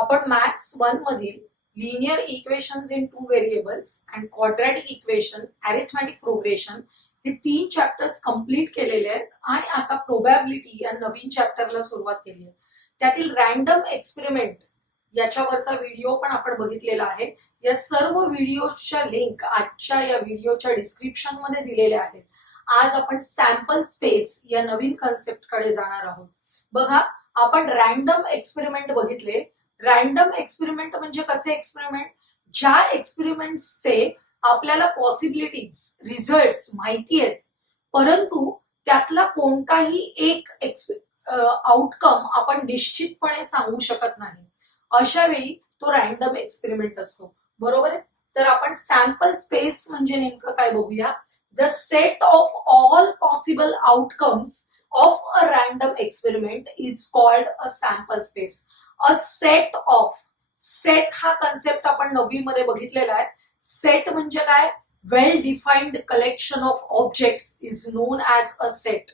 आपण मॅथ्स 1 मधील linear equations in two variables and quadratic equation, arithmetic progression हे 3 chapters complete केलेले आहेत आणि आता प्रोबॅबिलिटी या नवीन चॅप्टरला सुरुवात केली आहे. त्यातील रॅन्डम एक्सपेरिमेंट याच्यावरचा व्हिडिओ पण आपण बघितलेला आहे. या सर्व व्हिडिओच्या लिंक आजच्या या व्हिडिओच्या डिस्क्रिप्शन मध्ये दिलेल्या आहेत. आज आपण सॅम्पल स्पेस या नवीन कन्सेप्ट कडे जाणार आहोत. बघा, आपण रॅन्डम एक्सपेरिमेंट बघितले. रॅन्डम एक्सपेरिमेंट म्हणजे कसे एक्सपेरिमेंट? ज्या एक्सपेरिमेंट्सचे आपल्याला पॉसिबिलिटीज, रिझल्ट्स माहिती आहेत, परंतु त्यातला कोणताही एक आउटकम आपण निश्चितपणे सांगू शकत नाही. अशा वेळी तो रॅन्डम एक्सपेरिमेंट असतो. बरोबर आहे? तर आपण सॅम्पल स्पेस म्हणजे नेमकं काय बघूया. The set of all possible outcomes of a random experiment is called a sample space. A set of, set हा कन्सेप्ट आपण 9वी मध्ये बघितलेला आहे. सेट म्हणजे काय? Well defined collection of objects is known as a set.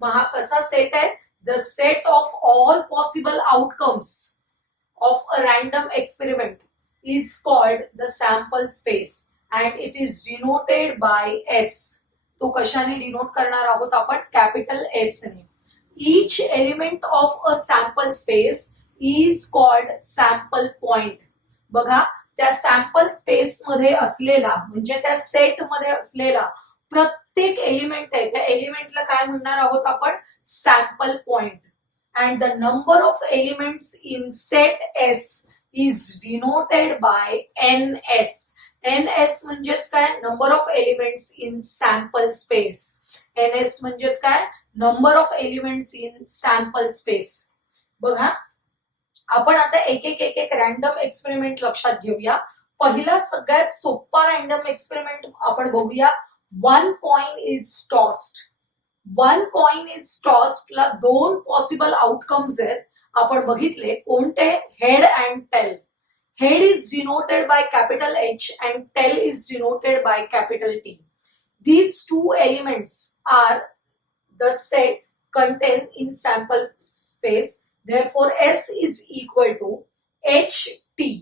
मग हा कसा सेट आहे? The set of all possible outcomes of a random experiment is called the sample space and it is denoted by S. तो कशाने denote करणार आहोत आपण? Capital S ने. Each element of a sample space is called sample point. बघा, त्या sample space मध्ये असलेला म्हणजे त्या सेट मध्ये असलेला प्रत्येक एलिमेंट आहे, त्या एलिमेंटला काय म्हणणार आहोत आपण? Sample point. And the number of elements in set S is denoted by NS. NS म्हणजेच काय? Number of elements in sample space. NS म्हणजेच काय? Number of elements in sample space. बघा, आपण आता एक एक रॅन्डम एक्सपेरिमेंट लक्षात घेऊया. पहिला सगळ्यात सोपा रॅन्डम एक्सपेरिमेंट आपण बघूया. One coin is tossed. One coin is tossed ला 2 पॉसिबल आउटकम्स आहेत. आपण बघितले कोणते? Head and tail. Head is denoted by capital H and tail is denoted by capital T. These 2 elements are the set contained in sample space. Therefore S is equal to HT.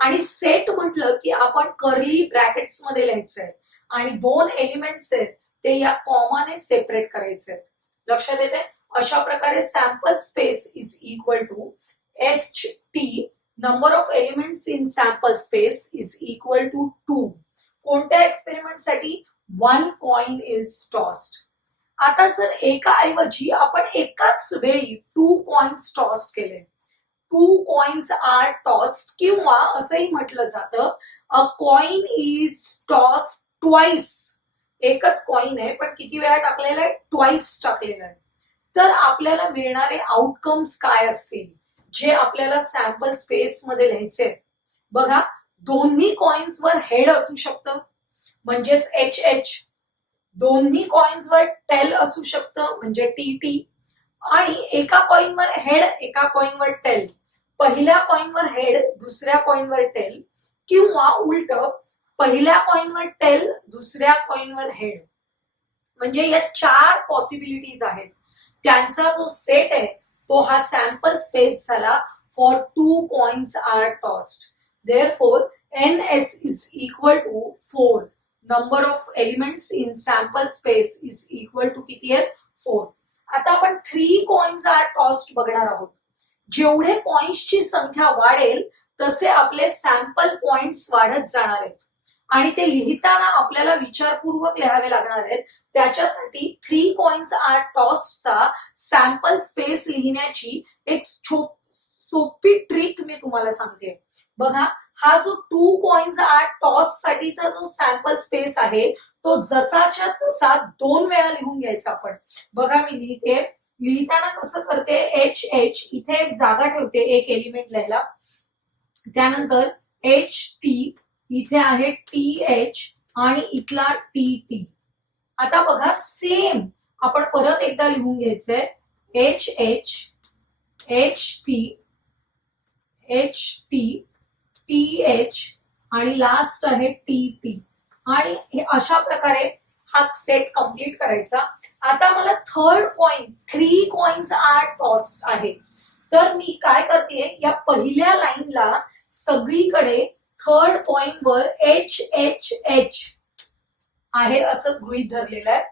आणि set म्हटलं की आपण curly brackets मध्ये लिहायचंय आणि 2 elements आहेत ते या कॉमाने सेपरेट करायचे. लक्षात येते? अशा प्रकारे sample space is equal to HT, number of elements in sample space is equal to 2. कोणत्या एक्सपेरिमेंट साठी? One coin is tossed. आता जर एका ऐवजी आपण एकाच वेळी 2 कॉइन्स टॉस्ट केले, 2 कॉइन्स आर टॉस्ड, किंवा असंही म्हटलं जातं अ कॉइन इज टॉस्ड ट्वाइस. एकच कॉइन आहे पण किती वेळा टाकलेला आहे? ट्वाइस टाकलेला आहे. तर आपल्याला मिळणारे आउटकम्स काय असतील जे आपल्याला सॅम्पल स्पेस मध्ये लिहायचे आहेत? बघा, दोन्ही कॉइन्सवर हेड असू शकतं म्हणजेच HH, दोन्ही कॉइन्सवर टेल असू शकतं म्हणजे TT, आणि एका कॉइनवर हेड एका कॉइनवर टेल, पहिल्या कॉइनवर हेड दुसऱ्या कॉइनवर टेल, किंवा उलट पहिल्या कॉइनवर टेल दुसऱ्या कॉइनवर हेड. म्हणजे या 4 पॉसिबिलिटीज आहेत. त्यांचा जो सेट आहे तो हा सॅम्पल स्पेस झाला for 2 coins are tossed. Therefore NS is equal to 4. Number of elements in sample space is equal to किती आहे? 4. आता आपण 3 कॉइन्स आर टॉस्ड बघणार आहोत. जेवढे कॉइन्सची संख्या वाढेल तसे आपले सॅम्पल पॉइंट्स वाढत जाणार आहेत आणि ते लिहिताना आपल्याला विचारपूर्वक लिहावे लागणार आहेत. त्याच्यासाठी 3 कॉइन्स आर टॉस्डचा सॅम्पल स्पेस लिहिण्याची एक सोपी ट्रिक मी तुम्हाला सांगते. बघा, हा जो 2 कॉइन्स आर टॉस साठीचा जो सॅम्पल स्पेस आहे तो जसाच्या तसा 2 वेळा लिहून घ्यायचा आपण. बघा, मी लिहिते. लिहिताना कसं करते? HH इथे एक जागा ठेवते एक एलिमेंट लिहायला, त्यानंतर HT इथे आहे TH आणि इथला TT. आता बघा, सेम आपण परत एकदा लिहून घ्यायचंय. HH, HT, HT, TH आणि लास्ट आहे TT. आणि हे अशा प्रकारे हा सेट कंप्लीट करायचा. आता मला third coin, 3 coins are tossed आहे, तर मी काय करते, या पहिल्या लाईनला सगळीकडे थर्ड पॉइंटवर एच एच एच आहे असं गृहीत धरलेलं आहे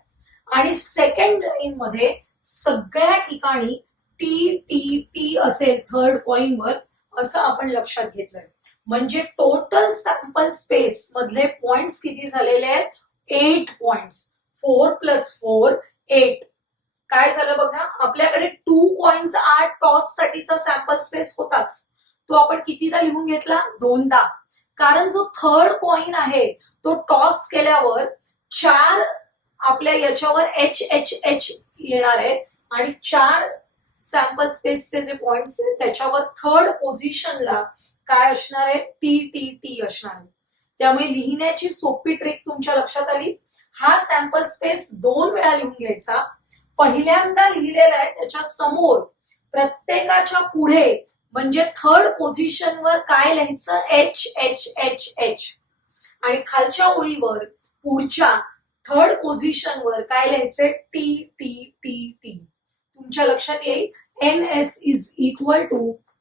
आणि सेकंड लाईन मध्ये सगळ्या ठिकाणी टी टी टी असेल थर्ड पॉइंटवर असं आपण लक्षात घेतलंय. म्हणजे टोटल सॅम्पल स्पेस मधले पॉइंट्स किती झालेले आहेत, 8 पॉइंट्स. 4 + 4 8. काय झालं बघा, आपल्याकडे 2 कॉइन्स आर टॉस साठीचा सॅम्पल स्पेस होताच, तो आपण कितीदा लिहून घेतला, 2दा. कारण जो थर्ड कॉइन आहे तो टॉस केल्यावर 4 आपल्या याच्यावर एच एच एच येणार आहे आणि 4 सॅम्पल स्पेसचे जे पॉइंट्स आहेत त्याच्यावर थर्ड पोझिशनला काय असणार आहे, टी टी टी असणार आहे. त्यामुळे लिहिण्याची सोपी ट्रिक तुमच्या लक्षात आली. हा सॅम्पल स्पेस 2 वेळा लिहून घ्यायचा. पहिल्यांदा लिहिलेला आहे त्याच्या समोर प्रत्येकाच्या पुढे म्हणजे थर्ड पोझिशनवर काय लिहायचं, एच एच एच एच. आणि खालच्या ओळीवर पुढच्या थर्ड पोझिशनवर काय लिहायचंय, टी टी टी टी. तुमच्या लक्षात येईल NS =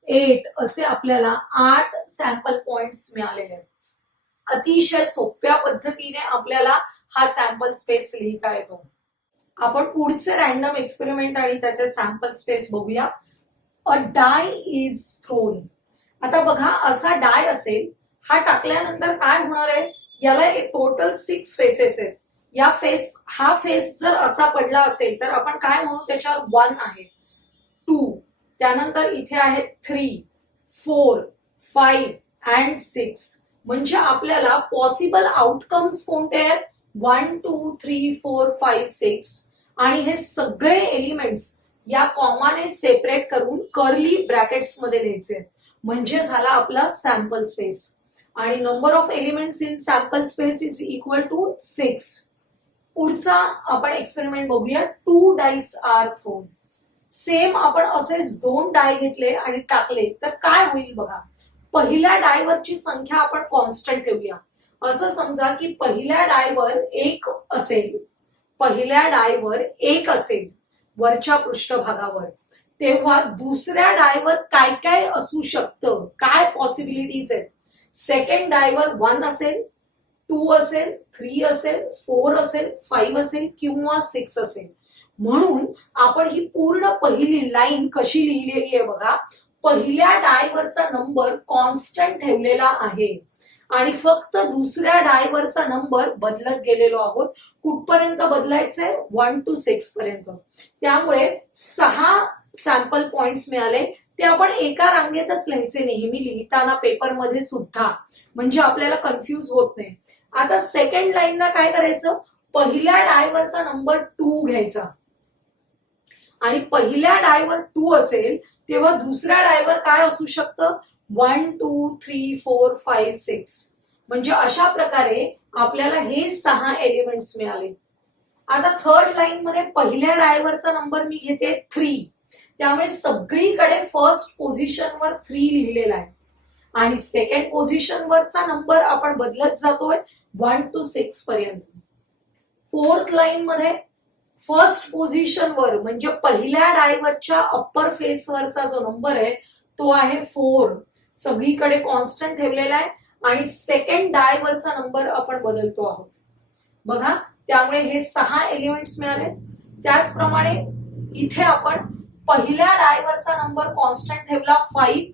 8 असे आपल्याला 8 सॅम्पल पॉइंट्स मिळालेले आहेत. अतिशय सोप्या पद्धतीने आपल्याला हा सॅम्पल स्पेस लिहिता येतो. आपण पुढचे रॅन्डम एक्सपेरिमेंट आणि त्याचे सॅम्पल स्पेस बघूया. अ डाय इज थ्रोन. आता बघा असा डाय असेल, हा टाकल्यानंतर काय होणार आहे, याला एक टोटल 6 फेसेस आहेत. हा फेस जर असा पडला असेल तर आपण काय म्हणू, त्याच्यावर 1 आहे, 2, त्यानंतर इथे आहे 3, 4, 5 अँड 6. म्हणजे आपल्याला पॉसिबल आउटकम्स कोणते आहेत, 1 2 3 4 5 6. आणि हे सगळे एलिमेंट्स या कॉमाने सेपरेट करून कर्ली ब्रॅकेट्स मध्ये लिहायचे, म्हणजे झाला आपला सॅम्पल स्पेस. आणि number of elements in sample space is equal to 6. पुढचा आपण एक्सपेरिमेंट बघूया. 2 डाईस आर थ्रोन. सेम आपण असेच 2 डाय घेतले आणि टाकले तर काय होईल बघा. पहिल्या डायवरची संख्या आपण कॉन्स्टंट ठेवूया. असं समजा की पहिल्या डायवर 1 असेल, वरच्या पृष्ठभागावर, तेव्हा दुसऱ्या डायवर काय काय असू शकतं, काय पॉसिबिलिटीज आहेत. सेकंड डायवर 1 असेल, 2 असेल, 3 असेल, 4 असेल, 5 असेल किंवा 6 असेल. म्हणून आपण ही पूर्ण पहिली लाईन कशी लिहिलेली आहे बघा. पहिल्या डायवरचा नंबर कॉन्स्टंट ठेवलेला आहे आणि फक्त दुसऱ्या डायवरचा नंबर बदलत गेलेलो आहोत. कुठपर्यंत बदलायचंय, 1 to 6 पर्यंत. त्यामुळे 6 सॅम्पल पॉइंट्स मिळाले. ते आपण एका रांगेतच लिहायचे नेहमी लिहिताना पेपरमध्ये सुद्धा, म्हणजे आपल्याला कन्फ्यूज होत नाही. आता सेकंड लाईनला काय करायचं, पहिल्या डायवरचा नंबर 2 घ्यायचा आणि पहिल्या डायवर 2 असेल तेव्हा दुसऱ्या डायवर काय असू शकतं, 1 2 3 4 5 6. म्हणजे अशा प्रकारे आपल्याला हे 6 एलिमेंट्स मिळाले. आता थर्ड लाईन मध्ये पहिल्या डायवरचा नंबर मी घेते 3, त्यामुळे सगळीकडे फर्स्ट पोझिशनवर 3 लिहिलेला आहे आणि सेकंड पोझिशनवरचा नंबर आपण बदलत जातोय 1 to 6 पर्यंत. फोर्थ लाईन मध्ये फर्स्ट पोझिशनवर म्हणजे पहिल्या डायवरच्या अप्पर फेसवरचा जो नंबर आहे तो आहे 4, सगळीकडे कॉन्स्टंट ठेवलेला आहे आणि सेकंड डायवरचा नंबर आपण बदलतो आहोत बघा. त्यामुळे हे 6 एलिमेंट्स मिळाले. त्याचप्रमाणे इथे आपण पहिल्या डायवरचा नंबर कॉन्स्टंट ठेवला 5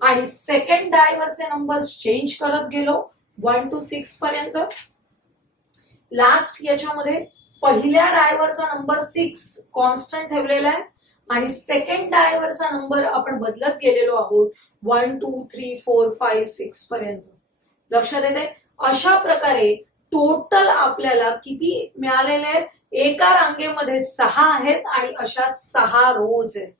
आणि सेकंड डायवरचे नंबर्स चेंज करत गेलो 1 to 6 पर्यंत. लास्ट याच्यामध्ये पहिल्या डायवरचा नंबर 6 कॉन्स्टंट ठेवलेला आहे आणि सेकंड डायवरचा नंबर आपण बदलत गेलेलो आहोत 1 2 3 4 5 6 पर्यंत. लक्षात येते. अशा प्रकारे टोटल आपल्याला किती मिळालेले आहेत, एका रांगेमध्ये 6 आहेत आणि अशा 6 रोज आहेत,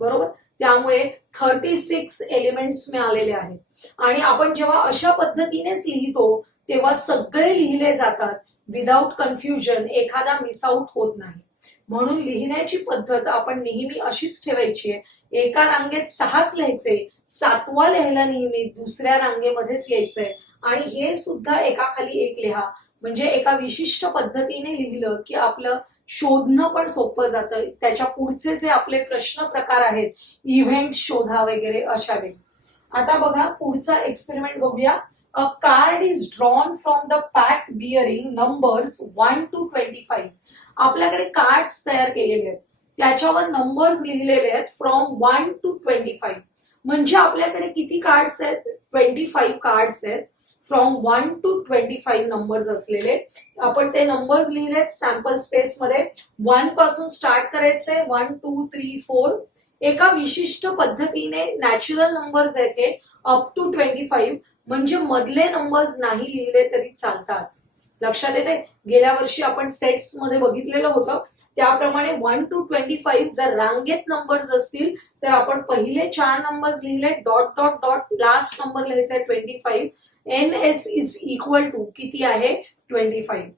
बरोबर. त्यामुळे 36 एलिमेंट्स मिळालेले आहेत आणि आपण जेव्हा अशा पद्धतीनेच लिहितो तेव्हा सगळे लिहिले जातात विदाउट कन्फ्युजन, एखादा मिस आउट होत नाही. म्हणून लिहिण्याची पद्धत आपण नेहमी अशीच ठेवायची आहे. एका रांगेत 6च लिहायचे, 7वा लिहायला नेहमी दुसऱ्या रांगेमध्येच यायचंय आणि हे सुद्धा एकाखाली एक लिहा. म्हणजे एका विशिष्ट पद्धतीने लिहिलं की आपलं शोधणं पण सोपं जातं. त्याच्या पुढचे जे आपले प्रश्न प्रकार आहेत, इव्हेंट शोधा वगैरे अशा वेळी. आता बघा पुढचा एक्सपेरिमेंट बघूया. अ card is drawn from the pack bearing numbers 1 to 25. आपल्याकडे कार्ड्स तयार केलेले आहेत, त्याच्यावर नंबर्स लिहिलेले आहेत फ्रॉम 1 to 25. म्हणजे आपल्याकडे किती कार्ड्स आहेत? 25 कार्ड्स आहेत. फ्रॉम 1 to 25 नंबर्स असलेले. आपण ते नंबर्स लिहिलेत सॅम्पल स्पेस मध्ये. 1 पासून स्टार्ट करायचे, 1 2 3 4. एका विशिष्ट पद्धतीने नॅचरल नंबर्स आहेत हे अप टू 25. म्हणजे मधले नंबर्स नाही लिहिले तरी चालतात. लक्षात येते? गेल्या वर्षी आपण सेट्स मध्ये बघितलेलं होतं त्याप्रमाणे 1 to 25 जर रांगेत नंबर्स असतील तर आपण पहिले 4 नंबर्स लिहिले, dot dot dot, last number लिहायचा 25. NS इज इक्वल टू किती आहे? 25.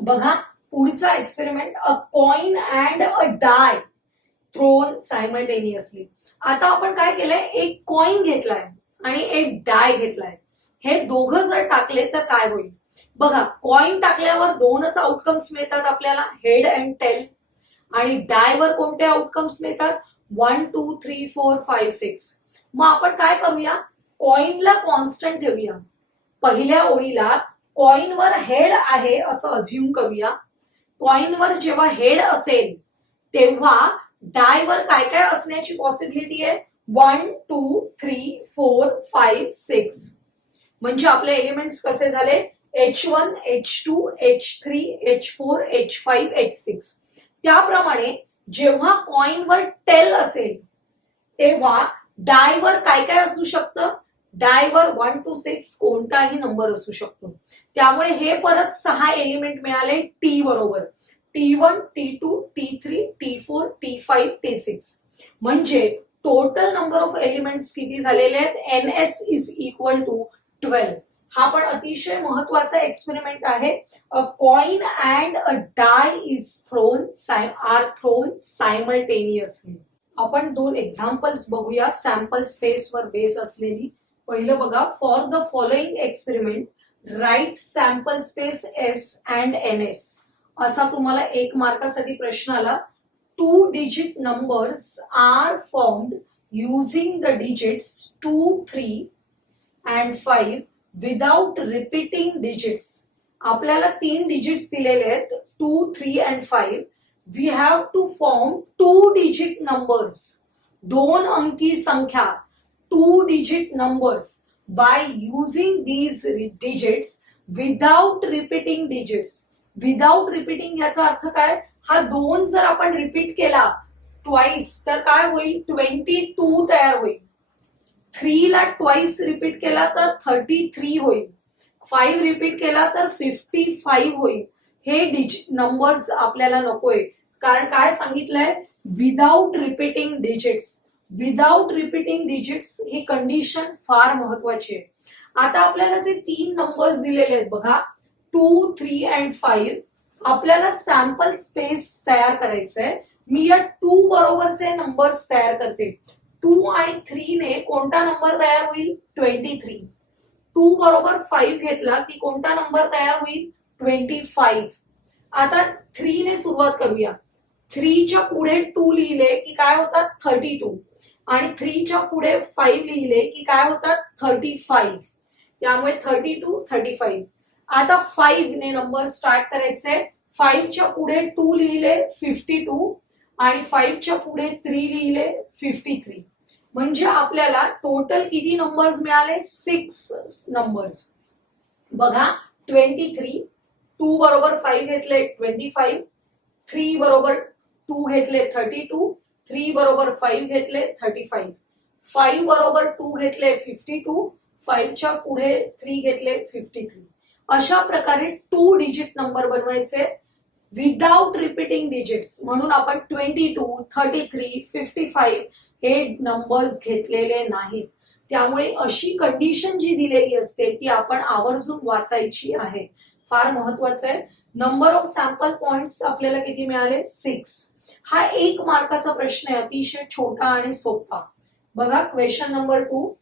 बघा पुढचा experiment. A coin and a die thrown simultaneously. आता आपण काय केलंय? एक कॉइन घेतलाय आणि एक डाय घेतलाय. हे दोघं जर टाकले तर काय होईल? बघा कॉइन टाकल्यावर दोनच आउटकम्स मिळतात आपल्याला, हेड अँड टेल. आणि डाय वर कोणते आउटकम्स मिळतात? 1 2 3 4 5 6. मग आपण काय करूया? कॉइनला कॉन्स्टंट ठेवूया. पहिल्या ओळीला कॉइनवर हेड आहे असं अज्युम करूया. कॉइनवर जेव्हा हेड असेल तेव्हा डायवर काय काय असण्याची पॉसिबिलिटी आहे? 1 2 3 4 5 6. म्हणजे आपले एलिमेंट्स कसे झाले? H1 H2 H3 H4 H5 H6. त्याप्रमाणे जेव्हा कॉइनवर टेल असेल तेव्हा डायवर काय काय असू शकतं? डायवर 1 to 6 कोणताही नंबर असू शकतो. त्यामुळे हे परत 6 एलिमेंट मिळाले टी बरोबर. T1 T2 T3 T4 T5 T6. म्हणजे टोटल नंबर ऑफ एलिमेंट्स किती झालेले आहेत? NS is equal to 12. हा पण अतिशय महत्वाचा एक्सपेरिमेंट आहे. A coin and a die is thrown simultaneously. आपण 2 एक्झाम्पल्स बघूया सॅम्पल स्पेस वर बेस असलेली. पहिलं बघा. For the following experiment write sample space S and NS. असा तुम्हाला 1 मार्कासाठी प्रश्न आला. 2 digit numbers are formed using the digits 2, 3 and 5 without repeating digits. आपल्याला 3 डिजिट्स दिलेले आहेत 2, 3 and 5. We have to form 2 digit numbers. 2 अंकी संख्या 2 digit numbers by using these digits without repeating digits. Without repeating याचा अर्थ काय? हा 2 जर आपण रिपीट केला ट्वाइस तर काय होईल? 22 तयार होईल. 3 ला ट्वाइस रिपीट केला तर 33 होईल. 5 रिपीट केला तर 55 होईल. हे नंबर्स आपल्याला नकोय. कारण काय सांगितलंय? Without repeating digits. Without repeating digits ही कंडिशन फार महत्वाची आहे. आता आपल्याला जे 3 नंबर्स दिलेले आहेत बघा 2, 3 and 5. आपल्याला सॅम्पल स्पेस तयार करायचंय. मी या 2 बरोबरचे नंबर्स तयार करते. 2 आणि 3 ने कोणता नंबर तयार होईल? 23. 2 बरोबर 5 घेतला की कोणता नंबर तयार होईल? 25. आता 3 ने सुरुवात करूया. 3 च्या पुढे 2 लिहिले की काय होतात? 32. आणि 3 च्या पुढे 5 लिहिले की काय होतात? 35. त्यामुळे 32 35. आता 5 ने नंबर स्टार्ट करायचे. 5 च्या पुढे 2 लिहिले 52 आणि 5 च्या पुढे 3 लिहिले 53. म्हणजे आपल्याला टोटल किती नंबर्स मिळाले? 6 नंबर्स. बघा 23. 2 बरोबर 5 घेतले 25. 3 बरोबर 2 घेतले 32. 3 बरोबर 5 घेतले 35. 5 बरोबर 2 घेतले 52. 5 च्या पुढे 3 घेतले 53. अशा प्रकारे 2 डिजिट नंबर बनवायचे विदाउट रिपीटिंग डिजिट्स. म्हणून आपण 22, 33, 55 हे नंबर्स घेतलेले नाहीत. त्यामुळे अशी कंडिशन जी दिलेली असते ती आपण आवर्जून वाचायची आहे. फार महत्वाचं आहे. नंबर ऑफ सॅम्पल पॉइंट्स आपल्याला किती मिळाले? 6. हा 1 मार्काचा प्रश्न आहे, अतिशय छोटा आणि सोपा. बघा क्वेश्चन नंबर 2.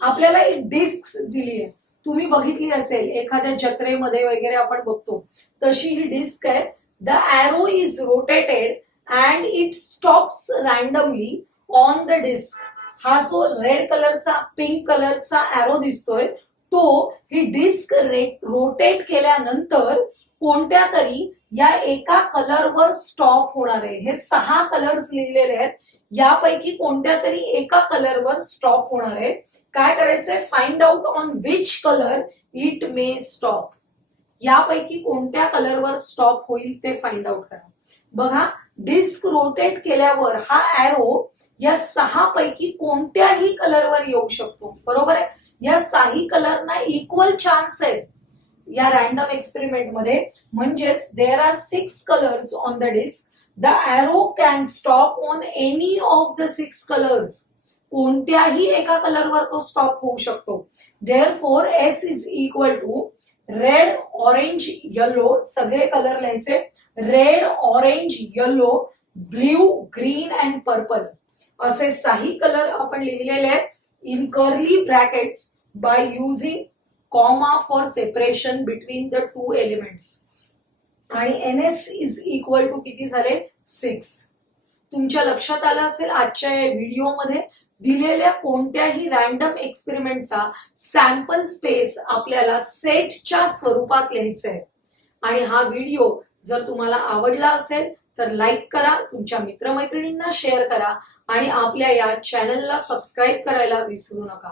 आपल्याला एक डिस्क दिली आहे. तुम्ही बघितली असेल एखाद्या जत्रेमध्ये वगैरे आपण बघतो तशी ही डिस्क आहे. the arrow is rotated and it stops randomly on the disk. हा जो रेड कलरचा पिंक कलरचा एरो दिसतोय तो ही डिस्क रोटेट केल्यानंतर कोणत्या तरी या एका कलरवर स्टॉप होणार आहे. हे 6 कलर्स लिहिलेले आहेत, यापैकी कोणत्या तरी एका कलरवर स्टॉप होणार आहे. काय करायचंय, find out on which colour it may stop. यापैकी कोणत्या कलरवर स्टॉप होईल ते फाइंड आउट करा. बघा, डिस्क रोटेट केल्यावर हा एरो या 6 पैकी कोणत्याही कलरवर येऊ शकतो. बरोबर आहे. या 6 कलरना इक्वल चान्स आहे या रॅन्डम एक्सपेरिमेंट मध्ये. म्हणजेच there are 6 colours on the disc. The arrow can stop on any of the 6 colours. कोणत्याही एका कलरवर तो स्टॉप होऊ शकतो. Therefore S is equal to red, orange, yellow, सगळे कलर लिहायचे. Red, orange, yellow, blue, green and purple असे 6 colour आपण लिहिलेले आहेत in curly brackets by using comma for separation between the 2 elements. आणि NS इज इक्वल टू किती झाले, 6. तुमच्या लक्षात आलं असेल आजच्या व्हिडिओमध्ये दिलेल्या कोणत्याही रॅन्डम एक्सपेरिमेंटचा सॅम्पल स्पेस आपल्याला सेटच्या स्वरूपात लिहायचा आहे. आणि हा व्हिडिओ जर तुम्हाला आवडला असेल तर लाईक करा, तुमच्या मित्रमैत्रिणींना शेअर करा आणि आपल्या या चॅनलला सबस्क्राईब करायला विसरू नका.